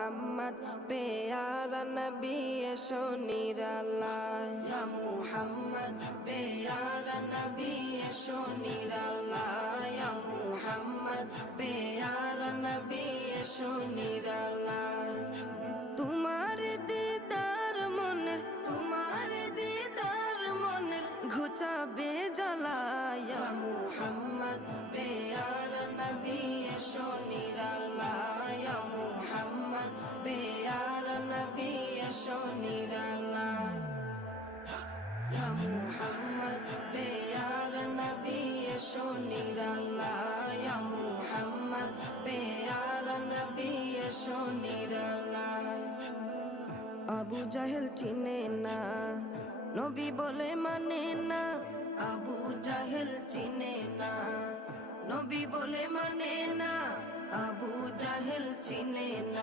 মুহাম্মদ প্যারা নবী এসো নিরালায় ইয়া মুহাম্মদ প্যারা নবী এসো নিরালায় ইয়া মুহাম্মদ প্যারা নবী এসো নিরালায় তোমার দিদার মনের ঘুচাবে জ্বালায় ইয়া মুহাম্মদ প্যারা নবী এসো নিরালায় ইয়া মুহাম্মদ প্যারা নবী এসো নিরালায় ইয়া মুহাম্মদ প্যারা নবী এসো নিরালায় ইয়া মুহাম্মদ প্যারা নবী এসো নিরালায় আবু জাহেল চিনে না নবী বলে মানে না আবু জাহেল চিনে না নবী বলে মানে না আবু জাহেল চিনে না